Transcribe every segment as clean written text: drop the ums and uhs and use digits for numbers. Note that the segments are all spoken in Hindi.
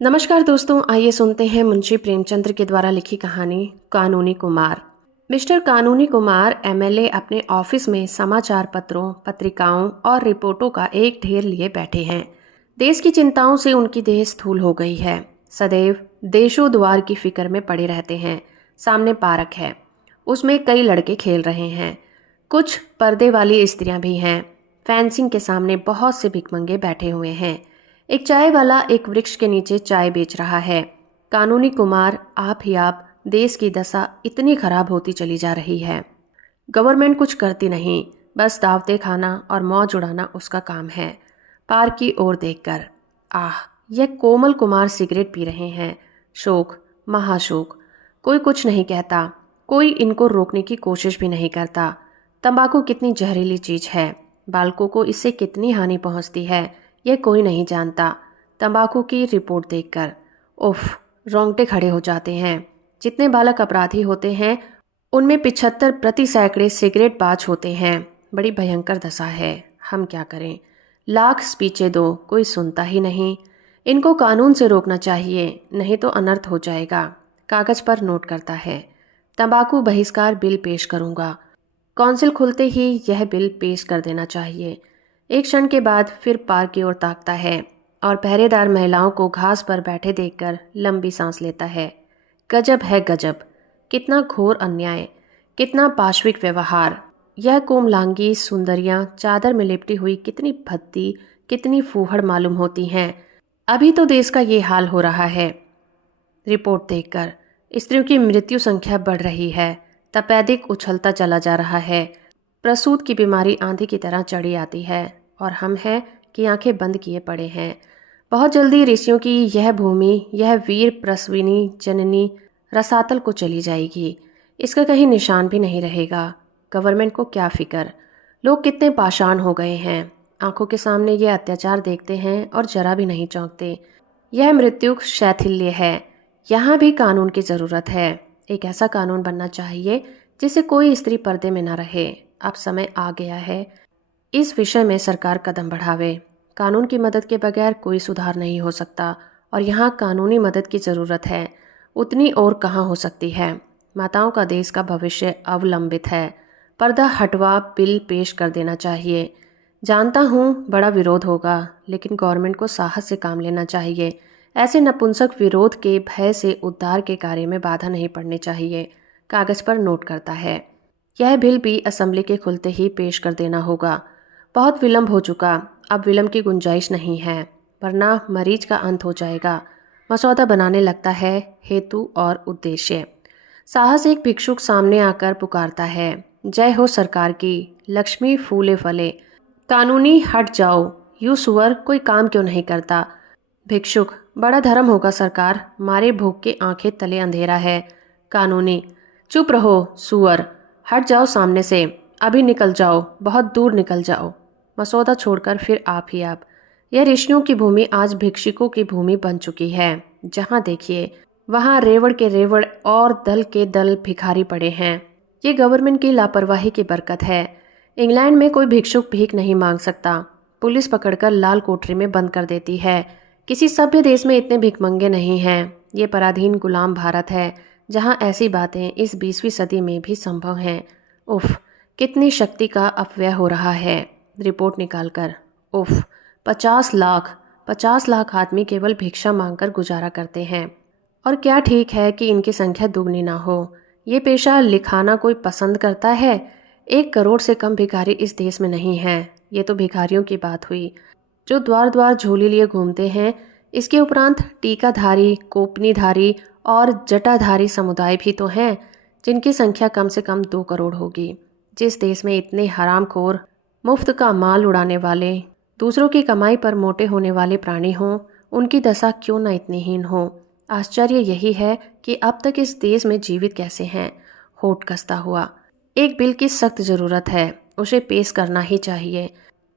नमस्कार दोस्तों, आइए सुनते हैं मुंशी प्रेमचंद्र के द्वारा लिखी कहानी कानूनी कुमार। मिस्टर कानूनी कुमार एमएलए अपने ऑफिस में समाचार पत्रों, पत्रिकाओं और रिपोर्टों का एक ढेर लिए बैठे हैं। देश की चिंताओं से उनकी देह स्थूल हो गई है। सदैव देशों द्वार की फिक्र में पड़े रहते हैं। सामने पार्क है, उसमें कई लड़के खेल रहे हैं। कुछ पर्दे वाली स्त्रियां भी हैं। फेंसिंग के सामने बहुत से भिखमंगे बैठे हुए हैं। एक चाय वाला एक वृक्ष के नीचे चाय बेच रहा है। कानूनी कुमार, आप ही आप, देश की दशा इतनी खराब होती चली जा रही है। गवर्नमेंट कुछ करती नहीं, बस दावतें खाना और मौज उड़ाना उसका काम है। पार्क की ओर देखकर, आह, यह कोमल कुमार सिगरेट पी रहे हैं। शोक, महाशोक। कोई कुछ नहीं कहता, कोई इनको रोकने की कोशिश भी नहीं करता। तंबाकू कितनी जहरीली चीज है, बालकों को इससे कितनी हानि पहुंचती है, यह कोई नहीं जानता। तंबाकू की रिपोर्ट देखकर उफ, रोंगटे खड़े हो जाते हैं। जितने बालक अपराधी होते हैं उनमें 75 प्रति सैकड़े सिगरेट बाज होते हैं। बड़ी भयंकर दशा है, हम क्या करें। लाख स्पीचें दो, कोई सुनता ही नहीं। इनको कानून से रोकना चाहिए, नहीं तो अनर्थ हो जाएगा। कागज पर नोट करता है, तंबाकू बहिष्कार बिल पेश करूंगा। कौंसिल खुलते ही यह बिल पेश कर देना चाहिए। एक क्षण के बाद फिर पार्क की ओर ताकता है और पहरेदार महिलाओं को घास पर बैठे देखकर लंबी सांस लेता है। गजब है गजब, कितना घोर अन्याय, कितना पाशविक व्यवहार। यह कोमलांगी सुंदरियां चादर में लिपटी हुई कितनी भद्दी, कितनी फूहड़ मालूम होती हैं। अभी तो देश का ये हाल हो रहा है। रिपोर्ट देखकर स्त्रियों की मृत्यु संख्या बढ़ रही है। तपेदिक उछलता चला जा रहा है। प्रसूत की बीमारी आंधी की तरह चढ़ी आती है और हम हैं कि आंखें बंद किए पड़े हैं। बहुत जल्दी ऋषियों की यह भूमि, यह वीर प्रसविनी जननी रसातल को चली जाएगी। इसका कहीं निशान भी नहीं रहेगा। गवर्नमेंट को क्या फिक्र। लोग कितने पाषाण हो गए हैं। आंखों के सामने ये अत्याचार देखते हैं और जरा भी नहीं चौंकते। यह मृत्यु शैथिल्य है। यहाँ भी कानून की ज़रूरत है। एक ऐसा कानून बनना चाहिए जिससे कोई स्त्री पर्दे में न रहे। अब समय आ गया है इस विषय में सरकार कदम बढ़ावे। कानून की मदद के बगैर कोई सुधार नहीं हो सकता और यहाँ कानूनी मदद की ज़रूरत है। उतनी और कहाँ हो सकती है। माताओं का देश का भविष्य अवलंबित है। पर्दा हटवा बिल पेश कर देना चाहिए। जानता हूँ बड़ा विरोध होगा, लेकिन गवर्नमेंट को साहस से काम लेना चाहिए। ऐसे नपुंसक विरोध के भय से उद्धार के कार्य में बाधा नहीं पड़नी चाहिए। कागज पर नोट करता है, यह बिल भी असेंबली के खुलते ही पेश कर देना होगा। बहुत विलंब हो चुका, अब विलंब की गुंजाइश नहीं है, वरना मरीज का अंत हो जाएगा। मसौदा बनाने लगता है, हेतु और उद्देश्य। साहस एक भिक्षुक सामने आकर पुकारता है, जय हो सरकार की, लक्ष्मी फूले फले। कानूनी हट जाओ, यू सुअर कोई काम क्यों नहीं करता। भिक्षुक, बड़ा धर्म होगा सरकार, मारे भूख के आंखें तले अंधेरा है। कानूनी, चुप रहो सुअर, हट जाओ सामने से, अभी निकल जाओ, बहुत दूर निकल जाओ। मसौदा छोड़कर फिर आप ही आप। यह ऋषियों की भूमि आज भिक्षुकों की भूमि बन चुकी है। जहाँ देखिए वहाँ रेवड़ के रेवड़ और दल के दल भिखारी पड़े हैं। ये गवर्नमेंट की लापरवाही की बरकत है। इंग्लैंड में कोई भिक्षुक भीख नहीं मांग सकता, पुलिस पकड़कर लाल कोठरी में बंद कर देती है। किसी सभ्य देश में इतने भिखमंगे नहीं हैं। ये पराधीन गुलाम भारत है, जहाँ ऐसी बातें इस 20वीं सदी में भी संभव हैं। उफ, कितनी शक्ति का अपव्यय हो रहा है। रिपोर्ट निकालकर, उफ, 50 लाख आदमी केवल भिक्षा मांगकर गुजारा करते हैं। और क्या ठीक है कि इनकी संख्या दुगनी ना हो। ये पेशा लिखाना कोई पसंद करता है। 1 करोड़ से कम भिखारी इस देश में नहीं हैं। ये तो भिखारियों की बात हुई जो द्वार द्वार झोली लिए घूमते हैं। इसके उपरांत टीकाधारी, कोपनीधारी और जटाधारी समुदाय भी तो हैं, जिनकी संख्या कम से कम 2 करोड़ होगी। जिस देश में इतने हरामखोर, मुफ्त का माल उड़ाने वाले, दूसरों की कमाई पर मोटे होने वाले प्राणी हों, उनकी दशा क्यों न इतनी हीन हो। आश्चर्य यही है कि अब तक इस देश में जीवित कैसे हैं। होठ कसता हुआ, एक बिल की सख्त ज़रूरत है, उसे पेश करना ही चाहिए।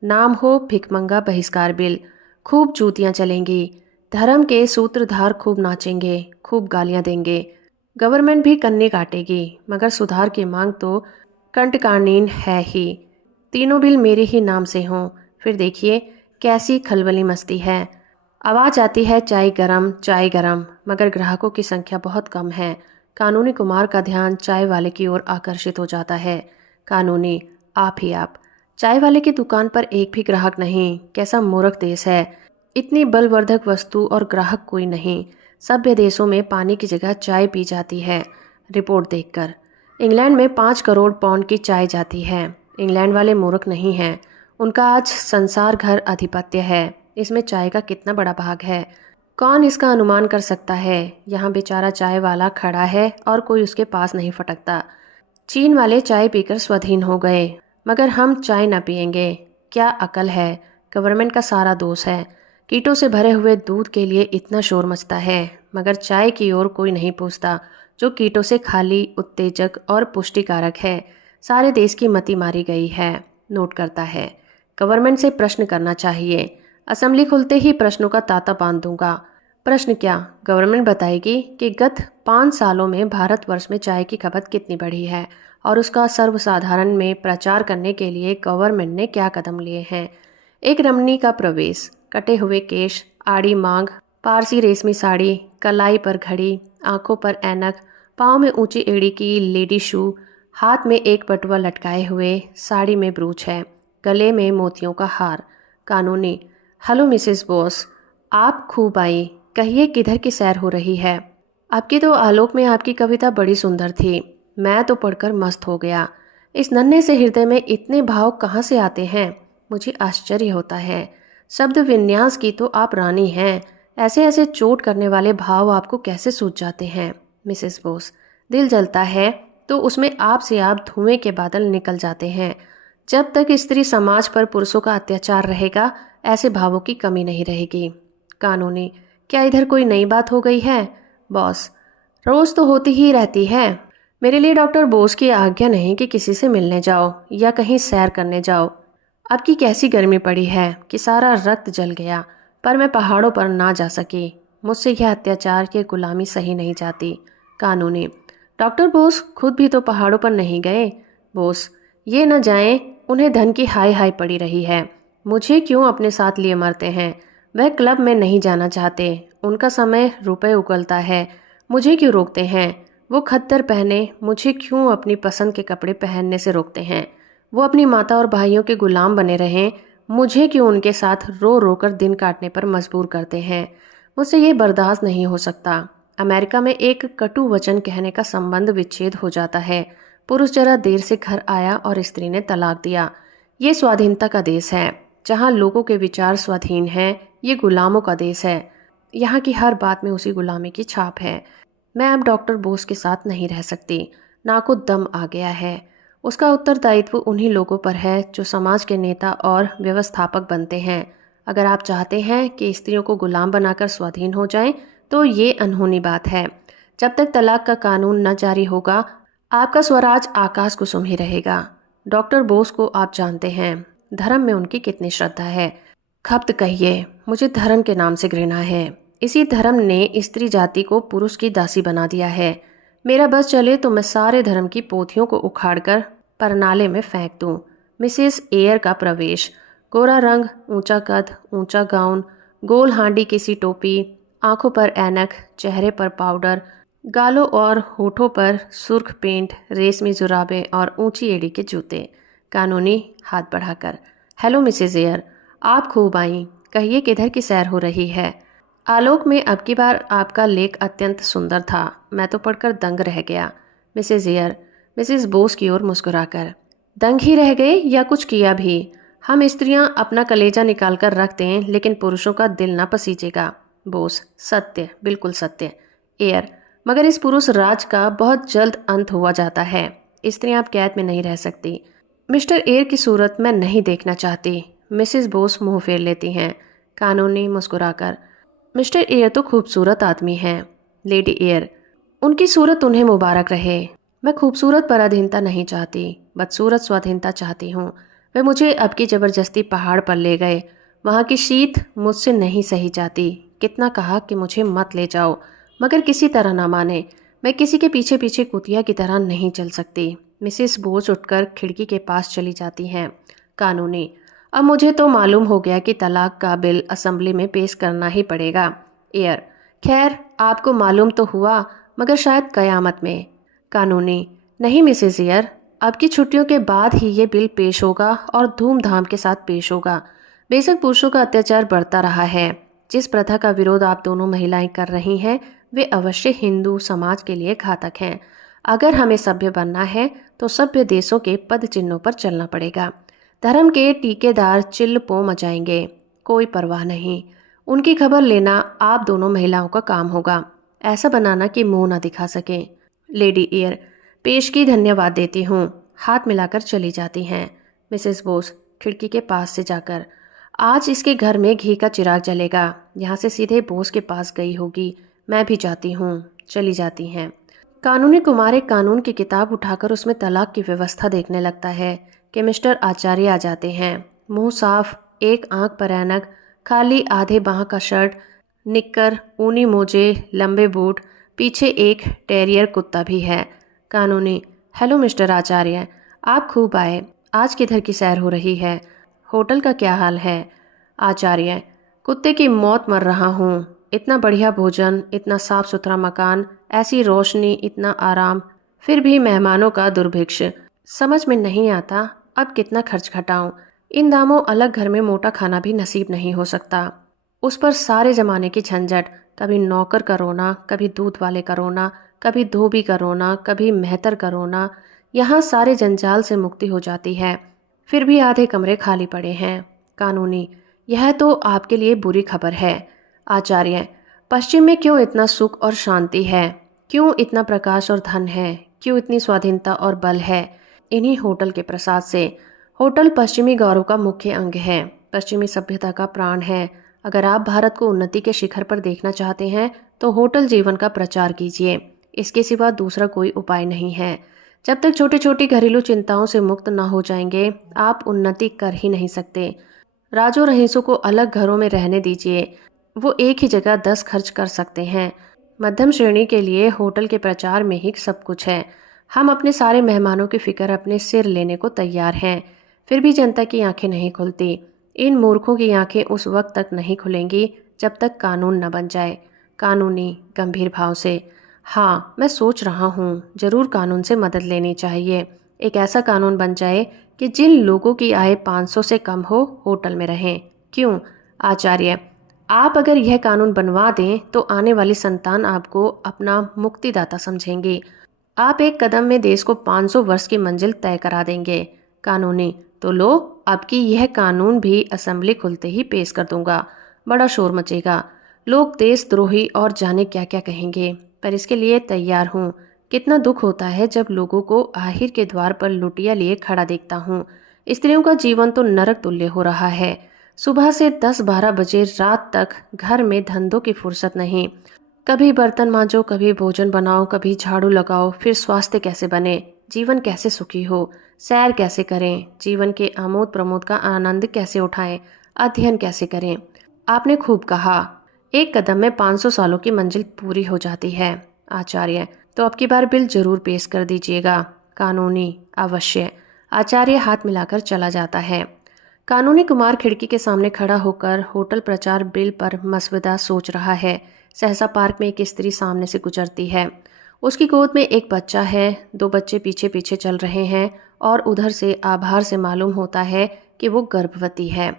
नाम हो भिखमंगा बहिष्कार बिल। खूब जूतियां चलेंगी, धर्म के सूत्रधार खूब नाचेंगे, खूब गालियां देंगे। गवर्नमेंट भी कन्नी काटेगी, मगर सुधार की मांग तो कंटकालीन है ही। तीनों बिल मेरे ही नाम से हों, फिर देखिए कैसी खलबली मस्ती है। आवाज़ आती है चाय गरम, मगर ग्राहकों की संख्या बहुत कम है। कानूनी कुमार का ध्यान चाय वाले की ओर आकर्षित हो जाता है। कानूनी, आप ही आप। चाय वाले की दुकान पर एक भी ग्राहक नहीं। कैसा मूर्ख देश है। इतनी बलवर्धक वस्तु और ग्राहक कोई नहीं। सभ्य देशों में पानी की जगह चाय पी जाती है। रिपोर्ट देखकर इंग्लैंड में 5 करोड़ पाउंड की चाय जाती है। इंग्लैंड वाले मूर्ख नहीं हैं। उनका आज संसार घर आधिपत्य है। इसमें चाय का कितना बड़ा भाग है, कौन इसका अनुमान कर सकता है। यहाँ बेचारा चाय वाला खड़ा है और कोई उसके पास नहीं फटकता। चीन वाले चाय पीकर स्वाधीन हो गए, मगर हम चाय न पिएंगे। क्या अकल है। गवर्नमेंट का सारा दोष है। कीटों से भरे हुए दूध के लिए इतना शोर मचता है, मगर चाय की ओर कोई नहीं पूछता, जो कीटों से खाली, उत्तेजक और पुष्टिकारक है। सारे देश की मति मारी गई है। नोट करता है। गवर्नमेंट से प्रश्न करना चाहिए। असेंबली खुलते ही प्रश्नों का तांता बांध दूंगा। प्रश्न क्या, गवर्नमेंट बताएगी कि गत 5 सालों में भारतवर्ष में चाय की खपत कितनी बढ़ी है और उसका सर्वसाधारण में प्रचार करने के लिए गवर्नमेंट ने क्या कदम लिए हैं। एक रमणी का प्रवेश, कटे हुए केश, आड़ी मांग, पारसी रेशमी साड़ी, कलाई पर घड़ी, आंखों पर ऐनक, पाँव में ऊंची एड़ी की लेडी शू, हाथ में एक पटुआ लटकाए हुए, साड़ी में ब्रूच है, गले में मोतियों का हार। कानूनी, हेलो मिसेस बोस, आप खूब आई। कहिए किधर की सैर हो रही है। आपकी तो आलोक में आपकी कविता बड़ी सुंदर थी। मैं तो पढ़कर मस्त हो गया। इस नन्हे से हृदय में इतने भाव कहाँ से आते हैं, मुझे आश्चर्य होता है। शब्द विन्यास की तो आप रानी हैं। ऐसे ऐसे चोट करने वाले भाव आपको कैसे सूझ जाते हैं। मिसेस बोस, दिल जलता है तो उसमें आप से आप धुएं के बादल निकल जाते हैं। जब तक स्त्री समाज पर पुरुषों का अत्याचार रहेगा, ऐसे भावों की कमी नहीं रहेगी। कानूनी, क्या इधर कोई नई बात हो गई है। बॉस, रोज तो होती ही रहती है। मेरे लिए डॉक्टर बोस की आज्ञा नहीं कि किसी से मिलने जाओ या कहीं सैर करने जाओ। अब की कैसी गर्मी पड़ी है कि सारा रक्त जल गया, पर मैं पहाड़ों पर ना जा सकी। मुझसे यह अत्याचार की गुलामी सही नहीं जाती। कानूनी, डॉक्टर बोस खुद भी तो पहाड़ों पर नहीं गए। बोस, ये न जाएं, उन्हें धन की हाय हाय पड़ी रही है। मुझे क्यों अपने साथ लिए मरते हैं। वह क्लब में नहीं जाना चाहते। उनका समय रुपए उगलता है। मुझे क्यों रोकते हैं। वो खद्दर पहने, मुझे क्यों अपनी पसंद के कपड़े पहनने से रोकते हैं। वो अपनी माता और भाइयों के गुलाम बने रहें, मुझे क्यों उनके साथ रो रो कर दिन काटने पर मजबूर करते हैं। मुझसे ये बर्दाश्त नहीं हो सकता। अमेरिका में एक कटु वचन कहने का संबंध विच्छेद हो जाता है। पुरुष जरा देर से घर आया और स्त्री ने तलाक दिया। ये स्वाधीनता का देश है, जहाँ लोगों के विचार स्वाधीन हैं। ये गुलामों का देश है। यहाँ की हर बात में उसी गुलामी की छाप है। मैं अब डॉक्टर बोस के साथ नहीं रह सकती। ना को दम आ गया है। उसका उत्तरदायित्व उन्हीं लोगों पर है जो समाज के नेता और व्यवस्थापक बनते हैं। अगर आप चाहते हैं कि स्त्रियों को गुलाम बनाकर स्वाधीन हो जाएं, तो ये अनहोनी बात है। जब तक तलाक का कानून न जारी होगा, आपका स्वराज आकाश कुसुम ही रहेगा। डॉक्टर बोस को आप जानते हैं, धर्म में उनकी कितनी श्रद्धा है। खप्त कहिए, मुझे धर्म के नाम से घृणा है। इसी धर्म ने स्त्री जाति को पुरुष की दासी बना दिया है। मेरा बस चले तो मैं सारे धर्म की पोथियों को उखाड़कर परनाले में फेंक दूं। मिसेस एयर का प्रवेश, गोरा रंग, ऊंचा कद, ऊंचा गाउन, गोल हांडी की सी टोपी, आंखों पर ऐनक, चेहरे पर पाउडर, गालों और होठों पर सुर्ख पेंट, रेशमी जुराबे और ऊंची एड़ी के जूते। कानूनी, हाथ बढ़ाकर, हेलो मिसेस एयर, आप खूब आई। कहिए किधर की सैर हो रही है। आलोक में अब की बार आपका लेख अत्यंत सुंदर था। मैं तो पढ़कर दंग रह गया। मिसेस एयर, मिसेस बोस की ओर मुस्कुराकर, दंग ही रह गए या कुछ किया भी। हम स्त्रियां अपना कलेजा निकाल कर रख दें, लेकिन पुरुषों का दिल ना पसीजेगा। बोस, सत्य, बिल्कुल सत्य। एयर, मगर इस पुरुष राज का बहुत जल्द अंत हुआ जाता है। स्त्रियां अब कैद में नहीं रह सकती। मिस्टर एयर की सूरत मैं नहीं देखना चाहती। मिसेस बोस मुंह फेर लेती हैं। कानूनी मुस्कुराकर, मिस्टर एयर तो खूबसूरत आदमी हैं। लेडी एयर, उनकी सूरत उन्हें मुबारक रहे। मैं खूबसूरत पराधीनता नहीं चाहती, बदसूरत स्वाधीनता चाहती हूँ। वे मुझे अब की जबरदस्ती पहाड़ पर ले गए। वहाँ की शीत मुझसे नहीं सही जाती। कितना कहा कि मुझे मत ले जाओ, मगर किसी तरह ना माने। मैं किसी के पीछे पीछे कुतिया की तरह नहीं चल सकती। मिसेस बोस उठकर खिड़की के पास चली जाती हैं। कानूनी, अब मुझे तो मालूम हो गया कि तलाक का बिल असेंबली में पेश करना ही पड़ेगा। एयर, खैर आपको मालूम तो हुआ, मगर शायद कयामत में। कानूनी, नहीं मिसेज एयर, अब की छुट्टियों के बाद ही ये बिल पेश होगा और धूमधाम के साथ पेश होगा। बेशक पुरुषों का अत्याचार बढ़ता रहा है। जिस प्रथा का विरोध आप दोनों महिलाएं कर रही हैं वे अवश्य हिंदू समाज के लिए घातक हैं। अगर हमें सभ्य बनना है तो सभ्य देशों के पद चिन्हों पर चलना पड़ेगा। धर्म के टीकेदार चिल्ल पो मचाएंगे, कोई परवाह नहीं। उनकी खबर लेना आप दोनों महिलाओं का काम होगा, ऐसा बनाना कि मुंह ना दिखा सके। लेडी एयर, पेश की धन्यवाद देती हूँ। हाथ मिलाकर चली जाती हैं। मिसेस बोस खिड़की के पास से जाकर, आज इसके घर में घी का चिराग जलेगा। यहाँ से सीधे बोस के पास गई होगी। मैं भी जाती हूँ। चली जाती हैं। कानूनी कुमार एक कानून की किताब उठाकर उसमें तलाक की व्यवस्था देखने लगता है कि मिस्टर आचार्य आ जाते हैं। मुंह साफ, एक आंख पर ऐनक, खाली आधे बाह का शर्ट, निक्कर, ऊनी मोजे, लंबे बूट, पीछे एक टेरियर कुत्ता भी है। कानूनी, हेलो मिस्टर आचार्य, आप खूब आए। आज किधर की सैर हो रही है? होटल का क्या हाल है? आचार्य, कुत्ते की मौत मर रहा हूँ। इतना बढ़िया भोजन, इतना साफ सुथरा मकान, ऐसी रोशनी, इतना आराम, फिर भी मेहमानों का दुर्भिक्ष। समझ में नहीं आता अब कितना खर्च घटाऊं। इन दामों अलग घर में मोटा खाना भी नसीब नहीं हो सकता। उस पर सारे जमाने की झंझट, कभी नौकर का रोना, कभी दूध वाले का रोना, कभी धोबी का रोना, कभी मेहतर का रोना। यहाँ सारे जंजाल से मुक्ति हो जाती है। फिर भी आधे कमरे खाली पड़े हैं। कानूनी, यह तो आपके लिए बुरी खबर है। आचार्य, पश्चिम में क्यों इतना सुख और शांति है? क्यों इतना प्रकाश और धन है? क्यों इतनी स्वाधीनता और बल है? इन्हीं होटल के प्रसाद से। होटल पश्चिमी गौरव का मुख्य अंग है, पश्चिमी सभ्यता का प्राण है। अगर आप भारत को उन्नति के शिखर पर देखना चाहते हैं तो होटल जीवन का प्रचार कीजिए। इसके सिवा दूसरा कोई उपाय नहीं है। जब तक छोटी छोटी घरेलू चिंताओं से मुक्त न हो जाएंगे आप उन्नति कर ही नहीं सकते। राजो रहीसों को अलग घरों में रहने दीजिए, वो एक ही जगह 10 खर्च कर सकते हैं। मध्यम श्रेणी के लिए होटल के प्रचार में ही सब कुछ है। हम अपने सारे मेहमानों की फिक्र अपने सिर लेने को तैयार हैं। फिर भी जनता की आंखें नहीं खुलती। इन मूर्खों की आंखें उस वक्त तक नहीं खुलेंगी जब तक कानून न बन जाए। कानूनी गंभीर भाव से, हाँ मैं सोच रहा हूँ, जरूर कानून से मदद लेनी चाहिए। एक ऐसा कानून बन जाए कि जिन लोगों की आय 500 से कम हो होटल में रहें। क्यों? आचार्य, आप अगर यह कानून बनवा दें तो आने वाली संतान आपको अपना मुक्तिदाता समझेंगी। आप एक कदम में देश को 500 वर्ष की मंजिल तय करा देंगे। कानूनी, तो लो, अब की यह कानून भी असेंबली खुलते ही पेश कर दूंगा। बड़ा शोर मचेगा, लोग देशद्रोही और जाने क्या क्या कहेंगे, पर इसके लिए तैयार हूँ। कितना दुख होता है जब लोगों को आहिर के द्वार पर लुटिया लिए खड़ा देखता हूँ। स्त्रियों का जीवन तो नरक तुल्य हो रहा है। सुबह से 10-12 बजे रात तक घर में धंधों की फुर्सत नहीं। कभी बर्तन मांजो, कभी भोजन बनाओ, कभी झाड़ू लगाओ। फिर स्वास्थ्य कैसे बने, जीवन कैसे सुखी हो, सैर कैसे करें, जीवन के आमोद प्रमोद का आनंद कैसे उठाएं, अध्ययन कैसे करें। आपने खूब कहा, एक कदम में 500 सालों की मंजिल पूरी हो जाती है। आचार्य, तो अब की बार बिल जरूर पेश कर दीजिएगा। कानूनी, अवश्य। आचार्य हाथ मिलाकर चला जाता है। कानूनी कुमार खिड़की के सामने खड़ा होकर होटल प्रचार बिल पर मसविदा सोच रहा है। सहसा पार्क में एक स्त्री सामने से गुजरती है। उसकी गोद में एक बच्चा है। 2 बच्चे पीछे पीछे चल रहे हैं और उधर से आभार से मालूम होता है कि वो गर्भवती है।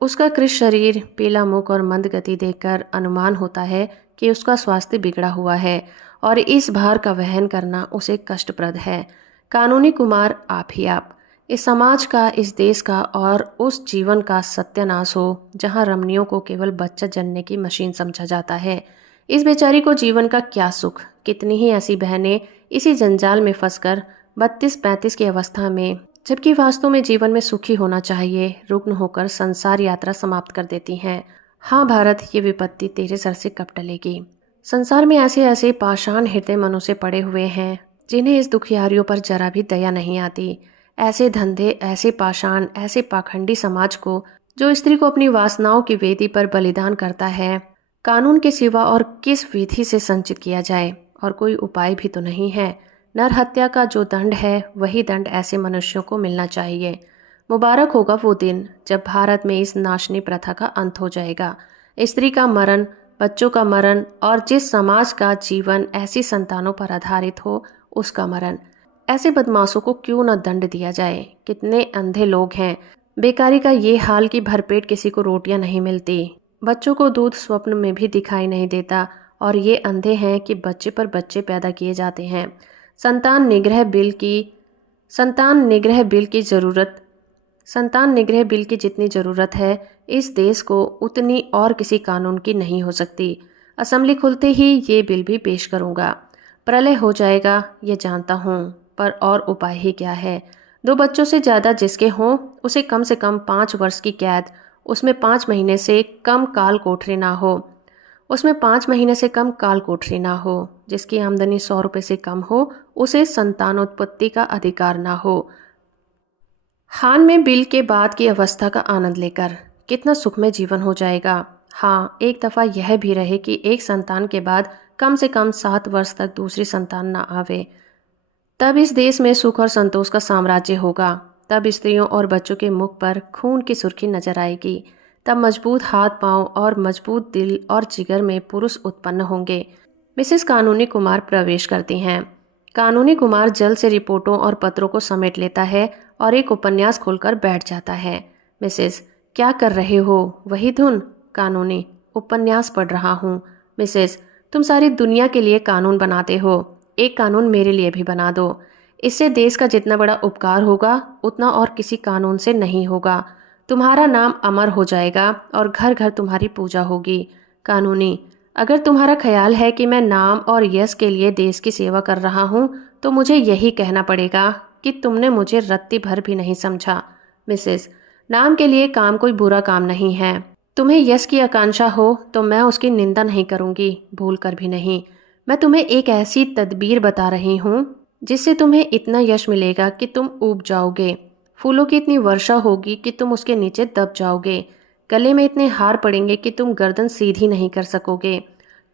उसका कृश शरीर, पीला मुख और मंद गति देखकर अनुमान होता है कि उसका स्वास्थ्य बिगड़ा हुआ है और इस भार का वहन करना उसे कष्टप्रद है। कानूनी कुमार, आप ही आप, इस समाज का, इस देश का और उस जीवन का सत्यानाश हो जहाँ रमणियों को केवल बच्चा जनने की मशीन समझा जाता है। इस बेचारी को जीवन का क्या सुख। कितनी ही ऐसी बहनें इसी जंजाल में फंसकर 32-35 की अवस्था में, जबकि वास्तव में जीवन में सुखी होना चाहिए, रुग्ण होकर संसार यात्रा समाप्त कर देती हैं। हाँ भारत, ये विपत्ति तेरे सर से कब टलेगी। संसार में ऐसे ऐसे पाषाण हृदय मनुष्य पड़े हुए हैं जिन्हें इस दुखियारियों पर जरा भी दया नहीं आती। ऐसे धंधे, ऐसे पाषाण, ऐसे पाखंडी समाज को जो स्त्री को अपनी वासनाओं की वेदी पर बलिदान करता है, कानून के सिवा और किस विधि से संचित किया जाए? और कोई उपाय भी तो नहीं है। नर हत्या का जो दंड है वही दंड ऐसे मनुष्यों को मिलना चाहिए। मुबारक होगा वो दिन जब भारत में इस नाशनी प्रथा का अंत हो जाएगा। स्त्री का मरण, बच्चों का मरण और जिस समाज का जीवन ऐसी संतानों पर आधारित हो उसका मरण। ऐसे बदमाशों को क्यों न दंड दिया जाए। कितने अंधे लोग हैं। बेकारी का ये हाल कि भरपेट किसी को रोटियां नहीं मिलती, बच्चों को दूध स्वप्न में भी दिखाई नहीं देता, और ये अंधे हैं कि बच्चे पर बच्चे पैदा किए जाते हैं। संतान निग्रह बिल की संतान निग्रह बिल की ज़रूरत संतान निग्रह बिल की जितनी ज़रूरत है इस देश को, उतनी और किसी कानून की नहीं हो सकती। असेंबली खुलते ही ये बिल भी पेश करूंगा। प्रलय हो जाएगा ये जानता हूँ, पर और उपाय ही क्या है। 2 बच्चों से ज़्यादा जिसके हों उसे कम से कम 5 वर्ष की कैद, उसमें 5 महीने से कम काल कोठरी ना हो उसमें 5 महीने से कम काल कोठरी ना हो। जिसकी आमदनी 100 रुपये से कम हो उसे संतानोत्पत्ति का अधिकार ना हो। हाल में बिल के बाद की अवस्था का आनंद लेकर कितना सुखमय जीवन हो जाएगा। हाँ, एक दफ़ा यह भी रहे कि एक संतान के बाद कम से कम 7 वर्ष तक दूसरी संतान ना आवे। तब इस देश में सुख और संतोष का साम्राज्य होगा। तब स्त्रियों और बच्चों के मुख पर खून की सुर्खी नजर आएगी। तब मजबूत हाथ पांव और मजबूत दिल और जिगर में पुरुष उत्पन्न होंगे। मिसेस कानूनी कुमार प्रवेश करती हैं। कानूनी कुमार जल्द से रिपोर्टों और पत्रों को समेट लेता है और एक उपन्यास खोलकर बैठ जाता है। मिसेस, क्या कर रहे हो? वही धुन? कानूनी, उपन्यास पढ़ रहा हूँ। मिसेस, तुम सारी दुनिया के लिए कानून बनाते हो, एक कानून मेरे लिए भी बना दो। इससे देश का जितना बड़ा उपकार होगा उतना और किसी कानून से नहीं होगा। तुम्हारा नाम अमर हो जाएगा और घर घर तुम्हारी पूजा होगी। कानूनी, अगर तुम्हारा ख्याल है कि मैं नाम और यश के लिए देश की सेवा कर रहा हूँ तो मुझे यही कहना पड़ेगा कि तुमने मुझे रत्ती भर भी नहीं समझा। मिसेस, नाम के लिए काम कोई बुरा काम नहीं है। तुम्हें यश की आकांक्षा हो तो मैं उसकी निंदा नहीं करूंगी, भूल कर भी नहीं। मैं तुम्हें एक ऐसी तदबीर बता रही हूँ जिससे तुम्हें इतना यश मिलेगा कि तुम ऊब जाओगे। फूलों की इतनी वर्षा होगी कि तुम उसके नीचे दब जाओगे। गले में इतने हार पड़ेंगे कि तुम गर्दन सीधी नहीं कर सकोगे।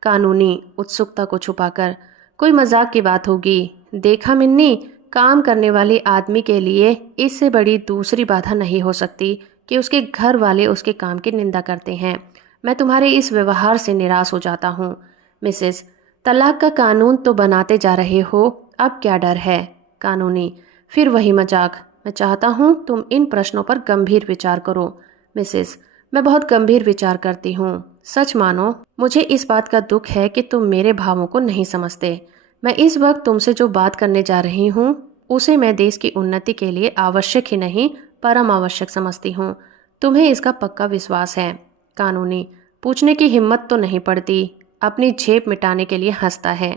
कानूनी, उत्सुकता को छुपाकर, कोई मजाक की बात होगी। देखा मिन्नी, काम करने वाले आदमी के लिए इससे बड़ी दूसरी बाधा नहीं हो सकती कि उसके घर वाले उसके काम की निंदा करते हैं। मैं तुम्हारे इस व्यवहार से निराश हो जाता हूँ। मिसेस, तलाक का कानून तो बनाते जा रहे हो, अब क्या डर है? कानूनी, फिर वही मजाक। मैं चाहता हूँ तुम इन प्रश्नों पर गंभीर विचार करो। मिसेस, मैं बहुत गंभीर विचार करती हूँ। सच मानो, मुझे इस बात का दुख है कि तुम मेरे भावों को नहीं समझते। मैं इस वक्त तुमसे जो बात करने जा रही हूँ उसे मैं देश की उन्नति के लिए आवश्यक ही नहीं परम आवश्यक समझती हूँ। तुम्हें इसका पक्का विश्वास है? कानूनी, पूछने की हिम्मत तो नहीं पड़ती, अपनी झेप मिटाने के लिए हंसता है।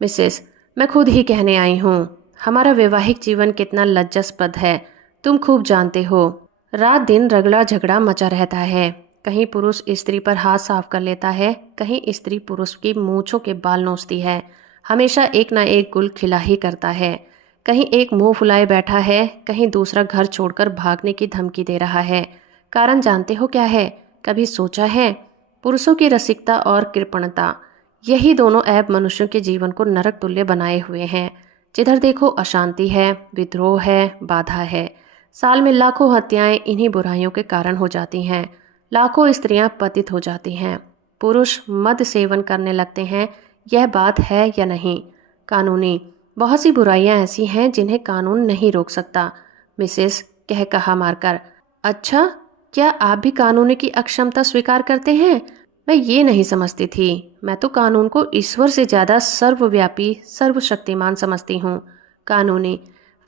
मिसेस, मैं खुद ही कहने आई हूँ, हमारा वैवाहिक जीवन कितना लज्जास्पद है, तुम खूब जानते हो। रात दिन रगड़ा झगड़ा मचा रहता है। कहीं पुरुष स्त्री पर हाथ साफ कर लेता है, कहीं स्त्री पुरुष की मूंछों के बाल नोचती है। हमेशा एक ना एक गुल खिला ही करता है। कहीं एक मुंह फुलाए बैठा है, कहीं दूसरा घर छोड़कर भागने की धमकी दे रहा है। कारण जानते हो क्या है? कभी सोचा है? पुरुषों की रसिकता और कृपणता, यही दोनों ऐब मनुष्यों के जीवन को नरक तुल्य बनाए हुए हैं। जिधर देखो अशांति है, विद्रोह है, बाधा है। साल में लाखों हत्याएं इन्हीं बुराइयों के कारण हो जाती हैं। लाखों स्त्रियां पतित हो जाती हैं। पुरुष मद सेवन करने लगते हैं। यह बात है या नहीं? कानूनी, बहुत सी बुराइयां ऐसी हैं जिन्हें कानून नहीं रोक सकता। मिसेस, कह कहा मारकर। अच्छा, क्या आप भी कानूनी की अक्षमता स्वीकार करते हैं? मैं ये नहीं समझती थी। मैं तो कानून को ईश्वर से ज्यादा सर्वव्यापी सर्वशक्तिमान समझती हूँ। कानूनी,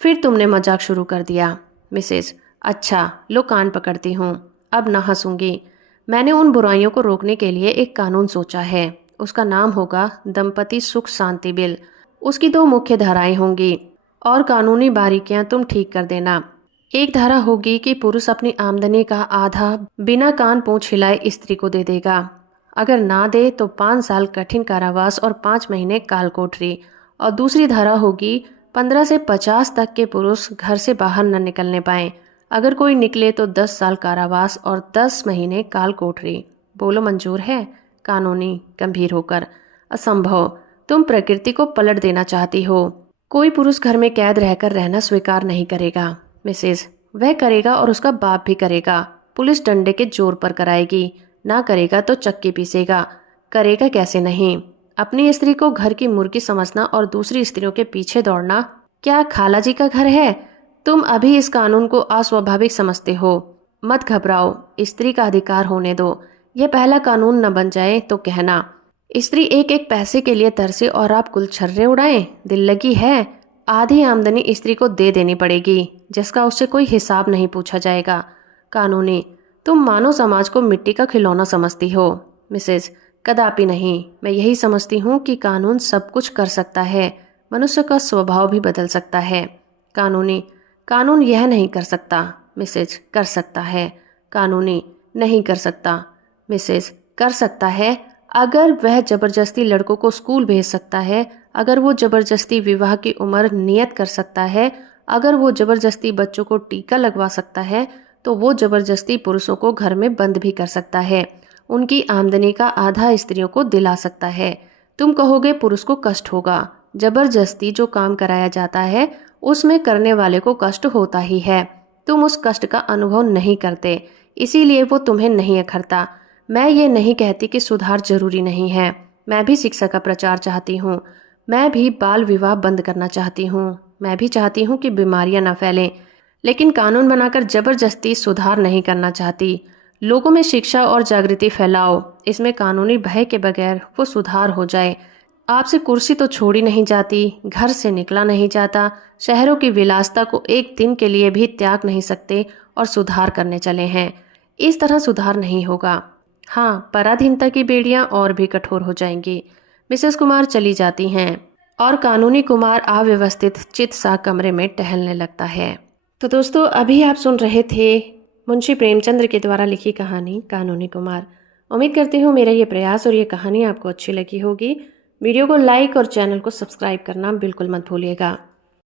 फिर तुमने मजाक शुरू कर दिया। मिसेस, अच्छा लो कान पकड़ती हूँ, अब ना हंसूंगी। मैंने उन बुराइयों को रोकने के लिए एक कानून सोचा है। उसका नाम होगा दंपति सुख शांति बिल। उसकी 2 मुख्य धाराएं होंगी और कानूनी बारीकियां तुम ठीक कर देना। एक धारा होगी कि पुरुष अपनी आमदनी का आधा बिना कान पूंछ हिलाए स्त्री को दे देगा। अगर ना दे तो 5 साल कठिन कारावास और 5 महीने काल कोठरी। और दूसरी धारा होगी 15 से 50 तक के पुरुष घर से बाहर न निकलने पाए। अगर कोई निकले तो 10 साल कारावास और 10 महीने काल कोठरी। बोलो मंजूर है? कानूनी, गंभीर होकर। असंभव, तुम प्रकृति को पलट देना चाहती हो। कोई पुरुष घर में कैद रहकर रहना स्वीकार नहीं करेगा। मिसेस, वह करेगा और उसका बाप भी करेगा। पुलिस डंडे के जोर पर कराएगी, ना करेगा तो चक्की पीसेगा। करेगा कैसे नहीं। अपनी स्त्री को घर की मुर्गी समझना और दूसरी स्त्रियों के पीछे दौड़ना क्या खाला जी का घर है? तुम अभी इस कानून को अस्वाभाविक समझते हो। मत घबराओ, स्त्री का अधिकार होने दो। यह पहला कानून न बन जाए तो कहना। स्त्री एक एक पैसे के लिए तरसे और आप गुलछर्रे उड़ाएं? दिल लगी है? आधी आमदनी स्त्री को दे देनी पड़ेगी, जिसका उससे कोई हिसाब नहीं पूछा जाएगा। कानूनी, तुम मानव समाज को मिट्टी का खिलौना समझती हो। मिसेज, कदापि नहीं। मैं यही समझती हूँ कि कानून सब कुछ कर सकता है, मनुष्य का स्वभाव भी बदल सकता है। कानूनी, कानून यह नहीं कर सकता। मिसेज, कर सकता है। कानूनी, नहीं कर सकता। मिसेज, कर सकता है। अगर वह जबरदस्ती लड़कों को स्कूल भेज सकता है, अगर वो जबरदस्ती विवाह की उम्र नियत कर सकता है, अगर वो जबरदस्ती बच्चों को टीका लगवा सकता है, तो वो जबरदस्ती पुरुषों को घर में बंद भी कर सकता है। उनकी आमदनी का आधा स्त्रियों को दिला सकता है। तुम कहोगे पुरुष को कष्ट होगा। जबरदस्ती जो काम कराया जाता है उसमें करने वाले को कष्ट होता ही है। तुम उस कष्ट का अनुभव नहीं करते, इसीलिए वो तुम्हें नहीं अखरता। मैं ये नहीं कहती कि सुधार जरूरी नहीं है। मैं भी शिक्षा का प्रचार चाहती हूँ। मैं भी बाल विवाह बंद करना चाहती हूँ। मैं भी चाहती हूँ कि बीमारियां ना फैलें, लेकिन कानून बनाकर जबरदस्ती सुधार नहीं करना चाहती। लोगों में शिक्षा और जागृति फैलाओ, इसमें कानूनी भय के बगैर वो सुधार हो जाए। आपसे कुर्सी तो छोड़ी नहीं जाती, घर से निकला नहीं जाता, शहरों की विलासता को एक दिन के लिए भी त्याग नहीं सकते और सुधार करने चले हैं। इस तरह सुधार नहीं होगा। हाँ, पराधीनता की बेड़ियां और भी कठोर हो जाएंगी। मिसेस कुमार चली जाती हैं और कानूनी कुमार अव्यवस्थित चित सा कमरे में टहलने लगता है। तो दोस्तों, अभी आप सुन रहे थे मुंशी प्रेमचंद्र के द्वारा लिखी कहानी कानूनी कुमार। उम्मीद करती हूँ मेरा ये प्रयास और ये कहानी आपको अच्छी लगी होगी। वीडियो को लाइक और चैनल को सब्सक्राइब करना बिल्कुल मत भूलिएगा।